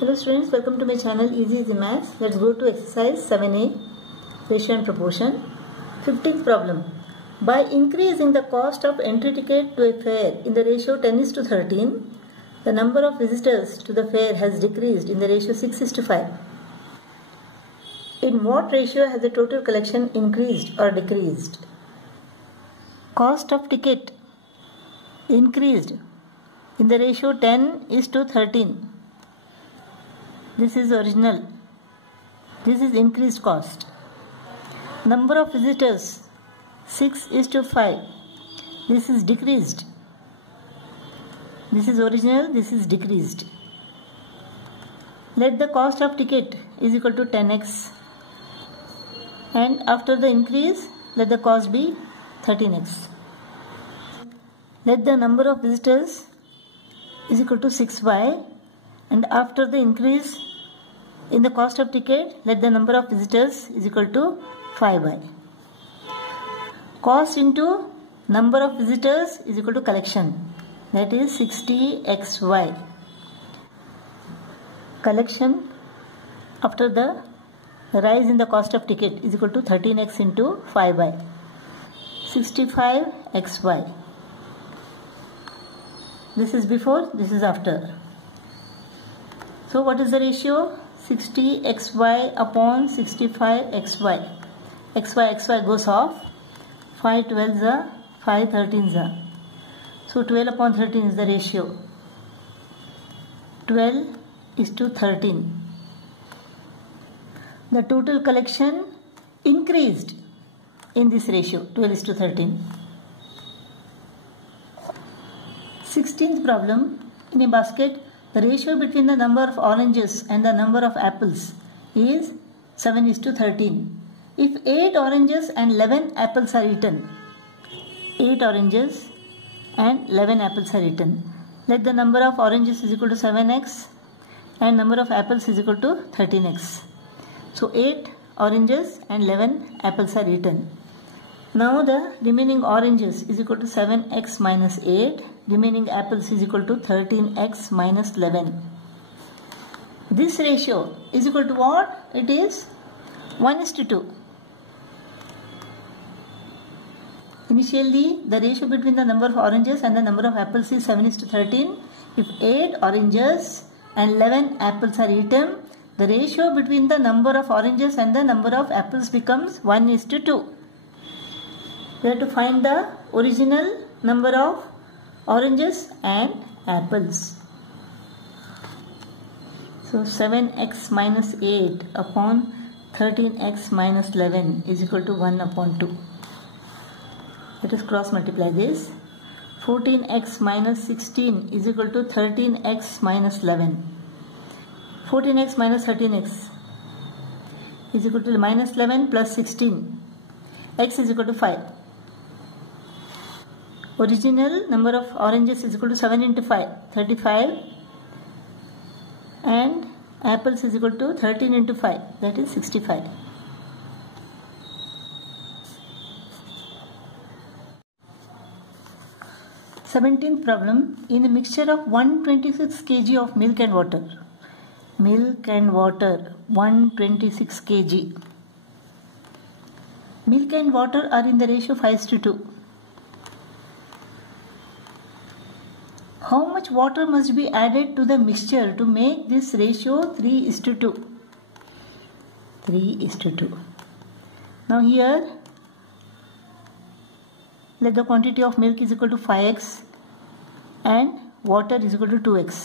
Hello students, welcome to my channel Easy Maths. Let's go to exercise 7a, ratio and proportion. 15th problem. By increasing the cost of entry ticket to a fair in the ratio 10:13, the number of visitors to the fair has decreased in the ratio 6:5. In what ratio has the total collection increased or decreased? Cost of ticket increased in the ratio 10:13. This is original. This is increased cost. Number of visitors 6:5. This is decreased. This is original. This is decreased. Let the cost of ticket is equal to 10x. And after the increase, let the cost be 13x. Let the number of visitors is equal to 6y. And after the increase in the cost of ticket, let the number of visitors is equal to 5y. Cost into number of visitors is equal to collection. That is 60xy. Collection after the rise in the cost of ticket is equal to 13x into 5y. 65xy. This is before, this is after. So what is the ratio? 60xy upon 65xy. xy goes off. 5 12s are 5 13s are. So 12 upon 13 is the ratio. 12:13. The total collection increased in this ratio 12:13. 16th problem. In a basket, the ratio between the number of oranges and the number of apples is 7:13. If 8 oranges and 11 apples are eaten, 8 oranges and 11 apples are eaten, let the number of oranges is equal to 7x and number of apples is equal to 13x. So 8 oranges and 11 apples are eaten. Now the remaining oranges is equal to 7x minus 8. Remaining apples is equal to 13x minus 11. This ratio is equal to what? It is 1:2. Initially, the ratio between the number of oranges and the number of apples is 7:13. If 8 oranges and 11 apples are eaten, the ratio between the number of oranges and the number of apples becomes 1:2. We have to find the original number of oranges and apples. So 7x minus 8 upon 13x minus 11 is equal to 1/2. Let us cross multiply this. 14x minus 16 is equal to 13x minus 11. 14x minus 13x is equal to minus 11 plus 16. X is equal to 5. Original number of oranges is equal to 7 into 5, 35, and apples is equal to 13 into 5, that is 65. Seventeenth problem. In a mixture of 126 kg of milk and water, 126 kg. Milk and water are in the ratio 5:2. How much water must be added to the mixture to make this ratio 3:2? 3:2. Now here, let the quantity of milk is equal to 5x and water is equal to 2x.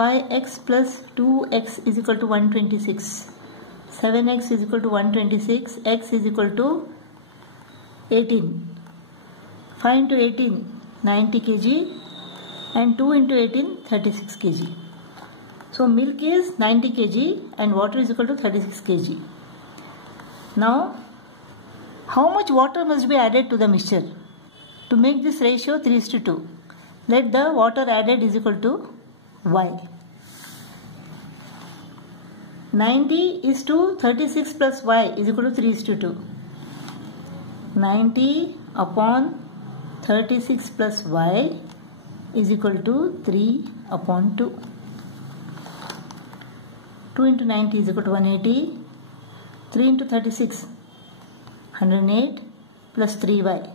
5x plus 2x is equal to 126. 7x is equal to 126. X is equal to 18. 5 into 18, 90 kg, and 2 into 18, 36 kg. So milk is 90 kg and water is equal to 36 kg. Now, how much water must be added to the mixture to make this ratio 3:2? Let the water added is equal to y. 90 is to 36 plus y is equal to 3:2. 90 upon 36 plus y is equal to 3/2. 2 into 90 is equal to 180. 3 into 36, 108 plus 3y.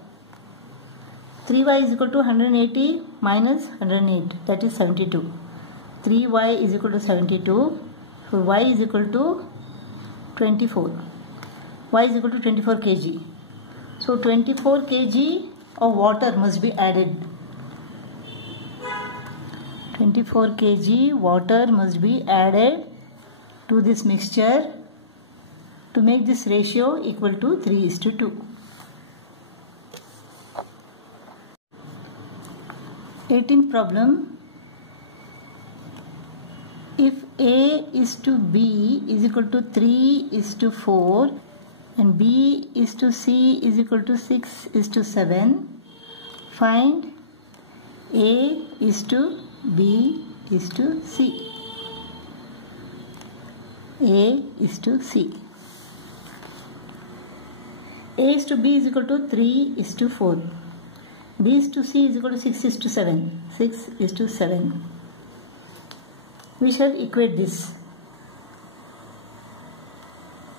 3y is equal to 180 minus 108, that is 72. 3y is equal to 72. So y is equal to 24. Y is equal to 24 kg. So 24 kg of water must be added. 24 kg water must be added to this mixture to make this ratio equal to 3:2. 18th problem. If A is to B is equal to 3:4 and B is to C is equal to 6:7, find A is to B is to C. A is to C. A is to B is equal to 3:4. B is to C is equal to 6:7. 6:7. We shall equate this.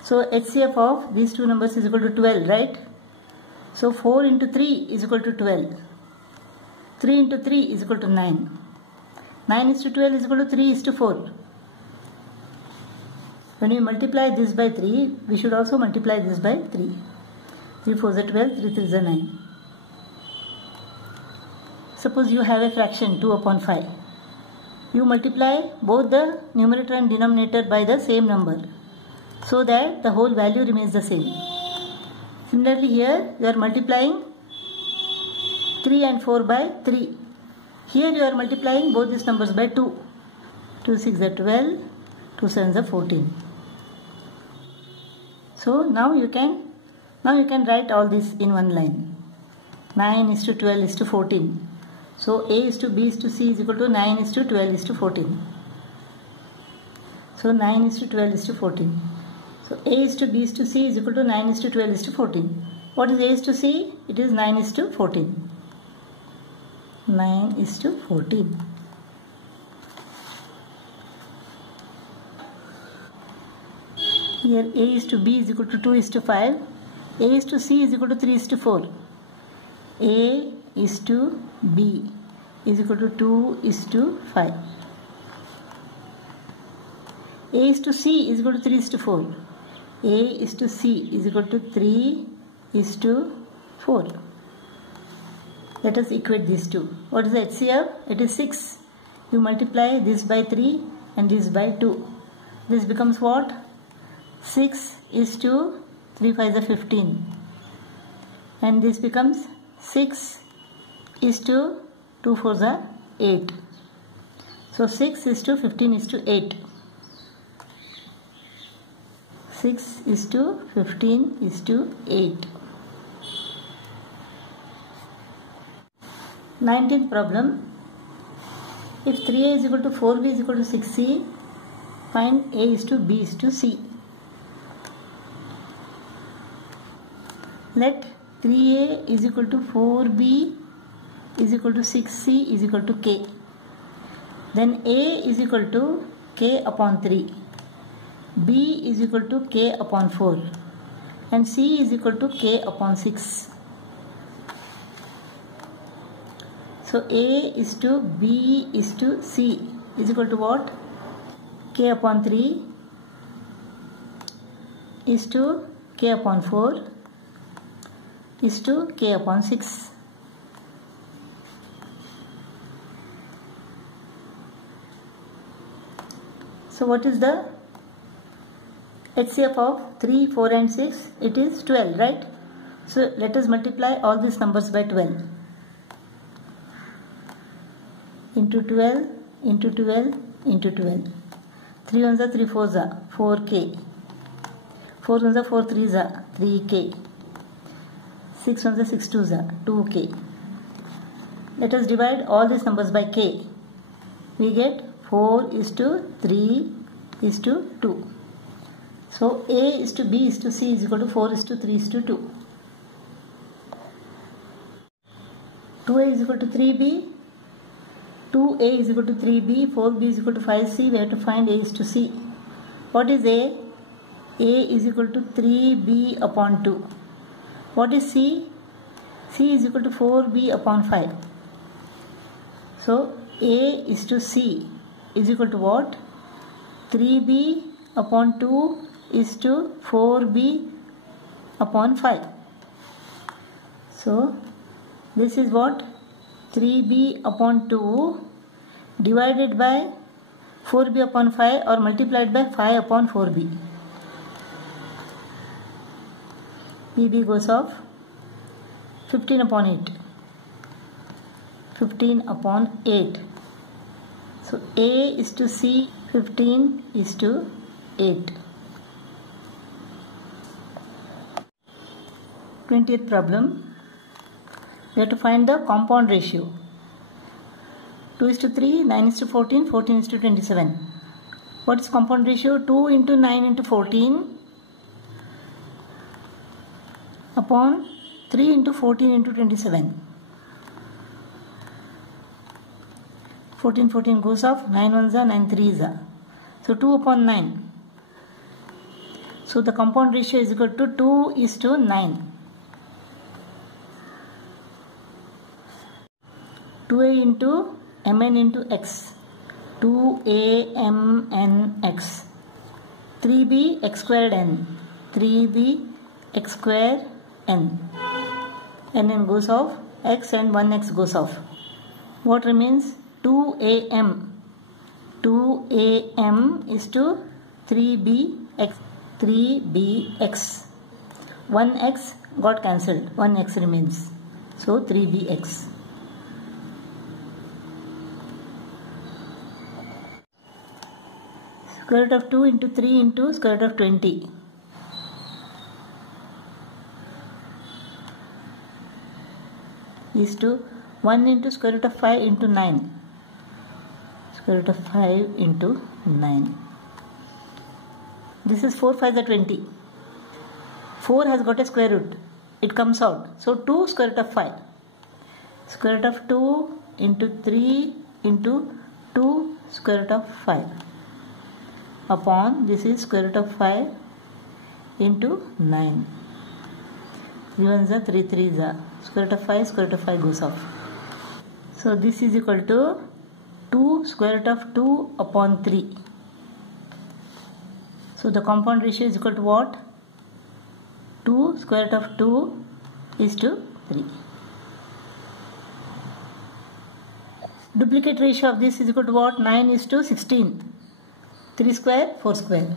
So HCF of these two numbers is equal to 12, right? So 4 into 3 is equal to 12. 3 into 3 is equal to 9. 9 is to 12 is equal to 3:4. When we multiply this by 3, we should also multiply this by 3. 3 4 is 12, 3 3 is 9. Suppose you have a fraction 2 upon 5. You multiply both the numerator and denominator by the same number so that the whole value remains the same. Similarly here you are multiplying 3 and 4 by 3. Here you are multiplying both these numbers by 2. 2 6 is 12, 2 7 is 14. So now you can write all this in one line. 9 is to 12 is to 14. So A is to B is to C is equal to 9 is to 12 is to 14. So 9 is to 12 is to 14. So A is to B is to C is equal to 9 is to 12 is to 14. What is A is to C? It is 9 is to 14. 9 is to 14. Here A is to B is equal to 2 is to 5. A is to C is equal to 3 is to 4. A is to B is equal to 2 is to 5. A is to C is equal to 3 is to 4. A is to C is equal to 3 is to 4. Let us equate these two. What is the HCF? It is 6. You multiply this by 3 and this by 2. This becomes what? 6 is to 3 5 is 15. And this becomes 6 is to 2 4 is 8. So 6 is to 15 is to 8. 6 is to 15 is to 8. 19th problem. If 3A is equal to 4B is equal to 6C, find A is to B is to C. Let 3A is equal to 4B is equal to 6C is equal to K. Then A is equal to K upon 3. B is equal to K upon 4. And C is equal to K upon 6. So A is to B is to C is equal to what? K upon 3 is to K upon 4 is to K upon 6. So what is the HCF of 3, 4 and 6? It is 12, right? So let us multiply all these numbers by 12. Into 12, into 12, into 12. 3 ones are 3 fours are 4K. 4 ones are 4 threes are 3K. 6 ones are 6 twos are 2K. Let us divide all these numbers by K. We get 4 is to 3 is to 2. So A is to B is to C is equal to 4 is to 3 is to 2. 2A is equal to 3B. 2A is equal to 3B. 4B is equal to 5C. We have to find A is to C. What is A? A is equal to 3B upon 2. What is C? C is equal to 4B upon 5. So A is to C is equal to what? 3B upon 2 is to 4B upon 5. So this is what? 3B upon 2 divided by 4B upon 5 or multiplied by 5 upon 4B. BB goes off 15 upon 8. 15 upon 8. So A is to C, 15 is to 8. 20th problem. We have to find the compound ratio. 2 is to 3, 9 is to 14, 14 is to 27. What is compound ratio? 2 into 9 into 14 upon 3 into 14 into 27. 14 goes off, 9 ones are, 9 threes are. So 2 upon 9. So the compound ratio is equal to 2 is to 9. 2a into mn into x. 2a mn x. 3b x squared n. 3b x squared n. N goes off, x and 1x goes off. What remains? 2am. 2am is to 3bx. 3bx. 1x got cancelled. 1x remains. So 3bx. Square root of 2 into 3 into square root of 20. Is to 1 into square root of 5 into 9. Square root of 5 into 9. This is 4 5 is 20. 4 has got a square root. It comes out. So 2 square root of 5. Square root of 2 into 3 into 2 square root of 5. Upon this is square root of 5 into 9. 3 ones are, 3 threes are. Square root of 5 goes off. So this is equal to 2 square root of 2 upon 3. So the compound ratio is equal to what? 2 square root of 2 is to 3. Duplicate ratio of this is equal to what? 9 is to 16. 3 square, 4 square.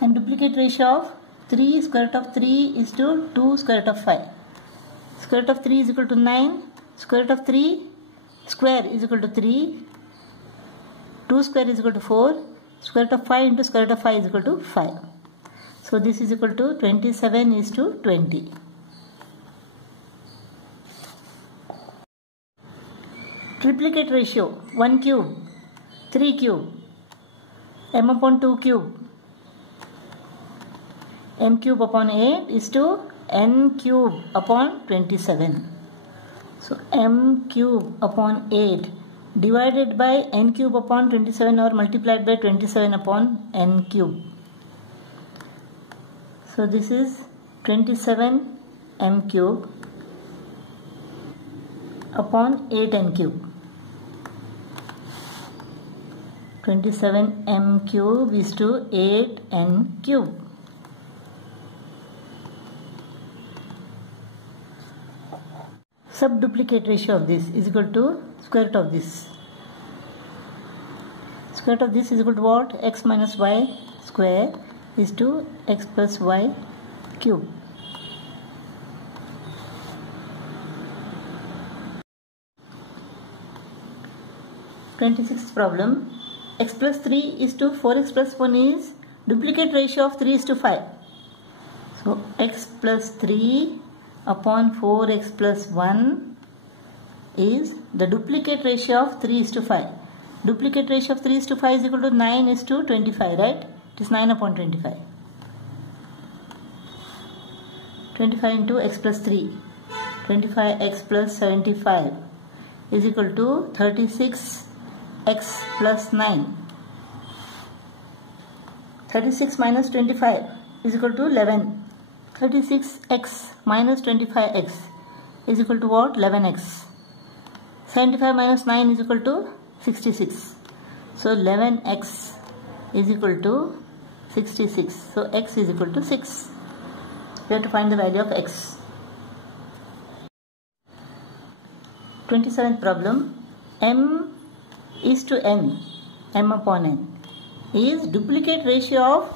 And duplicate ratio of 3 square root of 3 is to 2 square root of 5. Square root of 3 is equal to 9. Square root of 3 square is equal to 3. 2 square is equal to 4. Square root of 5 into square root of 5 is equal to 5. So this is equal to 27 is to 20. Triplicate ratio 1 cube, 3 cube, m upon 2 cube. M cube upon 8 is to n cube upon 27. So m cube upon 8 divided by n cube upon 27 or multiplied by 27 upon n cube. So this is 27 m cube upon 8 n cube. 27 m cube is to 8 n cube. Subduplicate ratio of this is equal to square root of this. Square root of this is equal to what? X minus y square is to x plus y cube. Twenty-sixth problem. X plus 3 is to 4x plus 1 is duplicate ratio of 3 is to 5. So x plus 3 upon 4x plus 1 is the duplicate ratio of 3 is to 5. Duplicate ratio of 3 is to 5 is equal to 9 is to 25, right? It is 9 upon 25. 25 into x plus 3. 25x plus 75 is equal to 36x plus 9. 36 minus 25 is equal to 11. 36x minus 25x is equal to what? 11x. 75 minus 9 is equal to 66. So 11x is equal to 66. So x is equal to 6. We have to find the value of x. 27th problem. M is to n, m upon n, is duplicate ratio of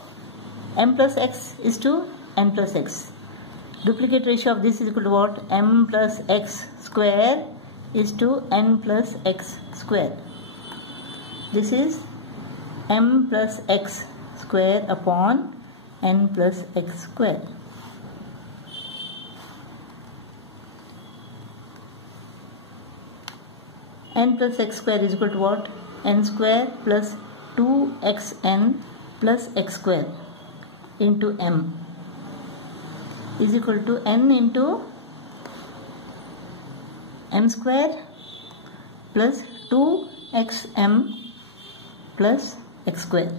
m plus x is to n plus x. Duplicate ratio of this is equal to what? M plus x square is to n plus x square. This is m plus x square upon n plus x square. N plus x square is equal to what? N square plus 2xn plus x square into m is equal to n into m square plus 2xm plus x square.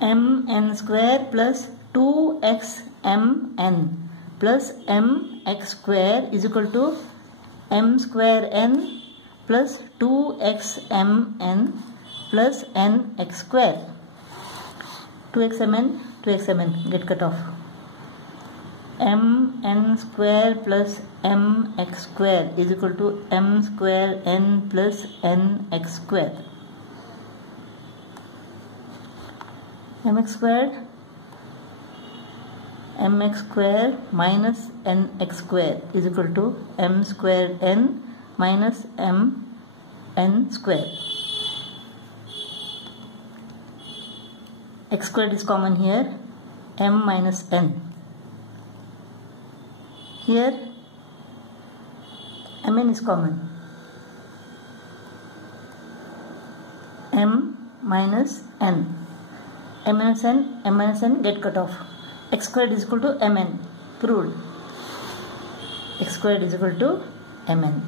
mn square plus 2xmn plus mx square is equal to m square n plus 2xmn plus nx square. 2xmn get cut off. mn square plus mx square is equal to m square n plus nx square. mx square minus nx square is equal to m square n minus m n square. X squared is common here, m minus n. Here mn is common, m minus n. m minus n get cut off. X squared is equal to mn. Proved. X squared is equal to mn.